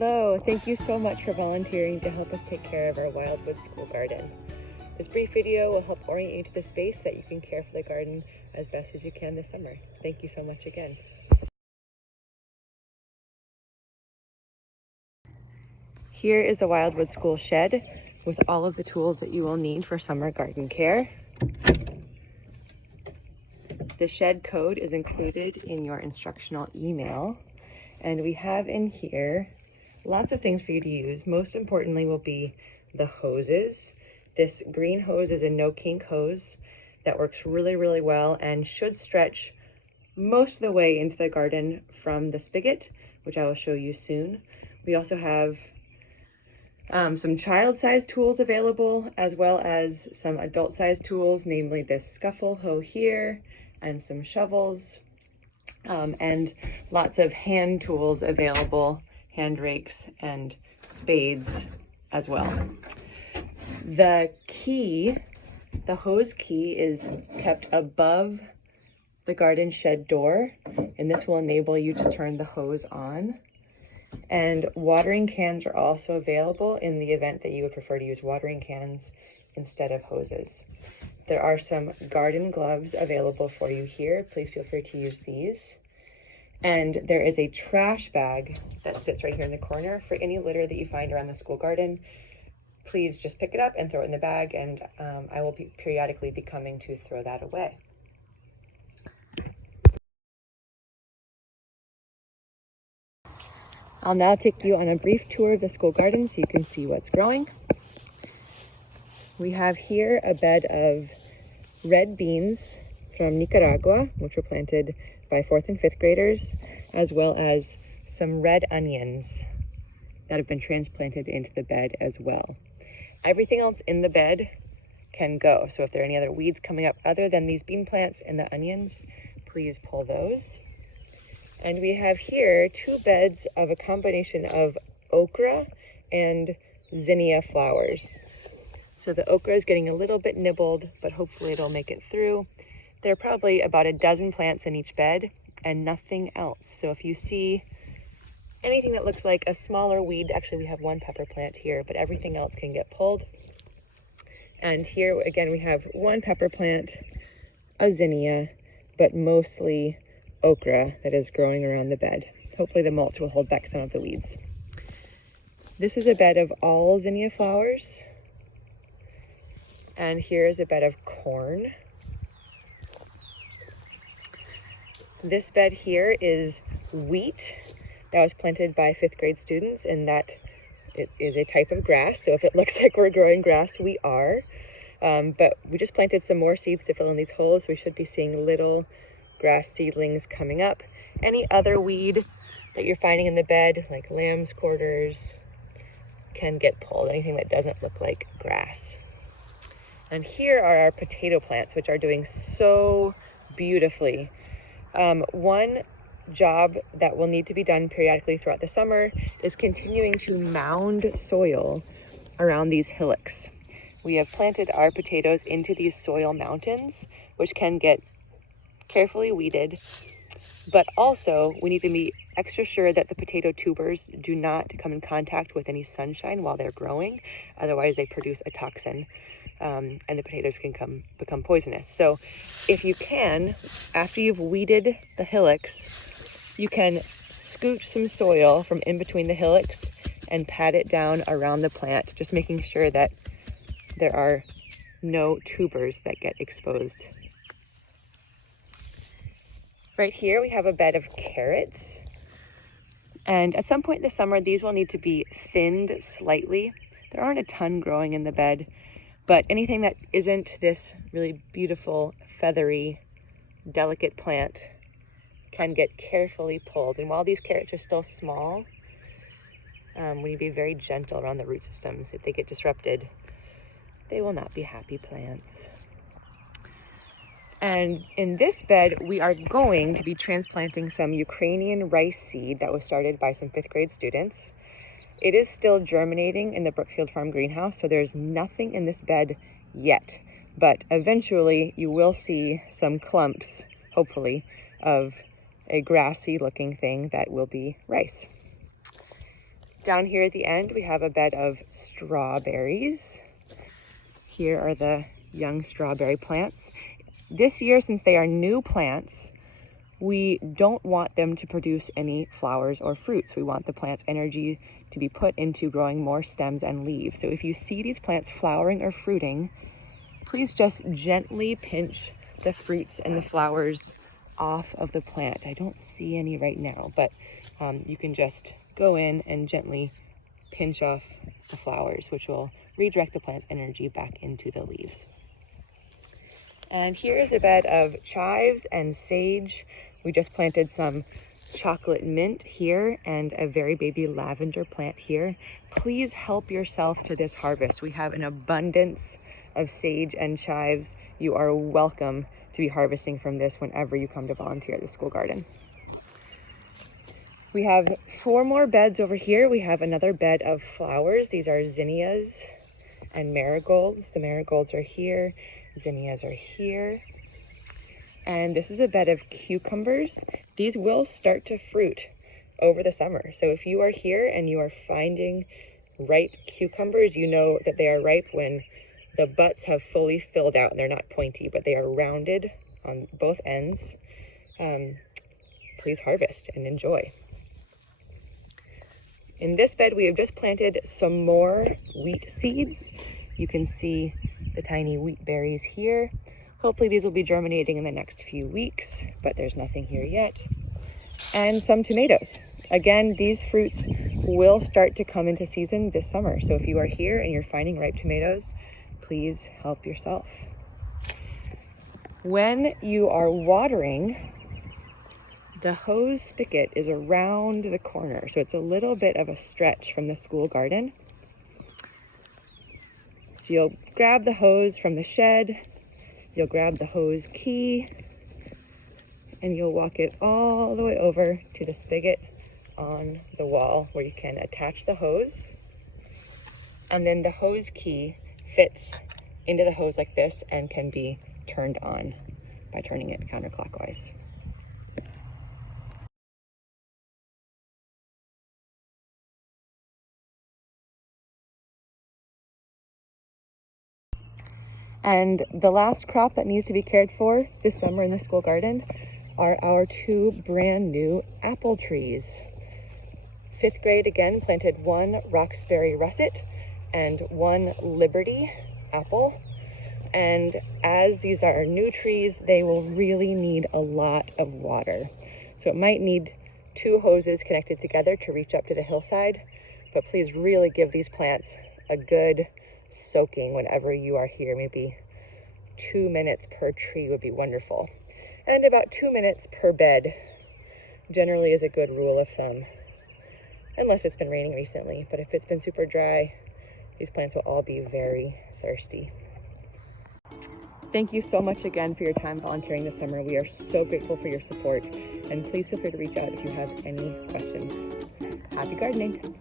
Hello, thank you so much for volunteering to help us take care of our Wildwood school garden. This brief video will help orient you to the space that you can care for the garden as best as you can this summer. Thank you so much again. Here is the Wildwood school shed with all of the tools that you will need for summer garden care. The shed code is included in your instructional email, and we have in here lots of things for you to use. Most importantly will be the hoses. This green hose is a no kink hose that works really well and should stretch most of the way into the garden from the spigot, which I will show you soon. We also have some child-sized tools available, as well as some adult-sized tools, namely this scuffle hoe here and some shovels, and lots of hand tools available, hand rakes and spades as well. The key, the hose key, is kept above the garden shed door, and this will enable you to turn the hose on. And watering cans are also available in the event that you would prefer to use watering cans instead of hoses. There are some garden gloves available for you here. Please feel free to use these. And there is a trash bag that sits right here in the corner for any litter that you find around the school garden. Please just pick it up and throw it in the bag, and I will periodically be coming to throw that away. I'll now take you on a brief tour of the school garden so you can see what's growing. We have here a bed of red beans from Nicaragua, which were planted by 4th and 5th graders, as well as some red onions that have been transplanted into the bed as well. Everything else in the bed can go. So if there are any other weeds coming up other than these bean plants and the onions, please pull those. And we have here 2 beds of a combination of okra and zinnia flowers. So the okra is getting a little bit nibbled, but hopefully it'll make it through. There are probably about a dozen plants in each bed and nothing else. So if you see anything that looks like a smaller weed, actually we have 1 pepper plant here, but everything else can get pulled. And here again we have 1 pepper plant, a zinnia, but mostly okra that is growing around the bed. Hopefully the mulch will hold back some of the weeds. This is a bed of all zinnia flowers. And here is a bed of corn. This bed here is wheat that was planted by 5th grade students, and that it is a type of grass. So if it looks like we're growing grass, we are. But we just planted some more seeds to fill in these holes. We should be seeing little grass seedlings coming up. Any other weed that you're finding in the bed, like lamb's quarters, can get pulled. Anything that doesn't look like grass. And here are our potato plants, which are doing so beautifully. One job that will need to be done periodically throughout the summer is continuing to mound soil around these hillocks. We have planted our potatoes into these soil mountains, which can get carefully weeded, but also we need to be extra sure that the potato tubers do not come in contact with any sunshine while they're growing. Otherwise they produce a toxin, and the potatoes can become poisonous. So if you can, after you've weeded the hillocks, you can scooch some soil from in between the hillocks and pat it down around the plant, just making sure that there are no tubers that get exposed. Right here we have a bed of carrots, and at some point this summer these will need to be thinned slightly. There aren't a ton growing in the bed, but anything that isn't this really beautiful, feathery, delicate plant can get carefully pulled. And while these carrots are still small, we need to be very gentle around the root systems. If they get disrupted, they will not be happy plants. And in this bed, we are going to be transplanting some Ukrainian rice seed that was started by some 5th grade students. It is still germinating in the Brookfield Farm greenhouse, so there's nothing in this bed yet. But eventually you will see some clumps, hopefully, of a grassy looking thing that will be rice. Down here at the end, we have a bed of strawberries. Here are the young strawberry plants. This year, since they are new plants, we don't want them to produce any flowers or fruits. We want the plant's energy to be put into growing more stems and leaves. So if you see these plants flowering or fruiting, please just gently pinch the fruits and the flowers off of the plant. I don't see any right now, but you can just go in and gently pinch off the flowers, which will redirect the plant's energy back into the leaves. And here is a bed of chives and sage. We just planted some chocolate mint here and a very baby lavender plant here. Please help yourself to this harvest. We have an abundance of sage and chives. You are welcome to be harvesting from this whenever you come to volunteer at the school garden. We have 4 more beds over here. We have another bed of flowers. These are zinnias and marigolds. The marigolds are here, zinnias are here. And this is a bed of cucumbers. These will start to fruit over the summer. So if you are here and you are finding ripe cucumbers, you know that they are ripe when the butts have fully filled out and they're not pointy, but they are rounded on both ends. Please harvest and enjoy. In this bed, we have just planted some more wheat seeds. You can see the tiny wheat berries here. Hopefully these will be germinating in the next few weeks, but there's nothing here yet. And some tomatoes. Again, these fruits will start to come into season this summer. So if you are here and you're finding ripe tomatoes, please help yourself. When you are watering, the hose spigot is around the corner, so it's a little bit of a stretch from the school garden. So you'll grab the hose from the shed, you'll grab the hose key, and you'll walk it all the way over to the spigot on the wall where you can attach the hose. And then the hose key fits into the hose like this and can be turned on by turning it counterclockwise. And the last crop that needs to be cared for this summer in the school garden are our 2 brand new apple trees. 5th grade again planted 1 Roxbury russet and 1 Liberty apple. And as these are new trees, they will really need a lot of water. So it might need 2 hoses connected together to reach up to the hillside, but please really give these plants a good soaking whenever you are here. Maybe 2 minutes per tree would be wonderful. And about 2 minutes per bed generally is a good rule of thumb, unless it's been raining recently. But if it's been super dry, these plants will all be very thirsty. Thank you so much again for your time volunteering this summer. We are so grateful for your support, and please feel free to reach out if you have any questions. Happy gardening.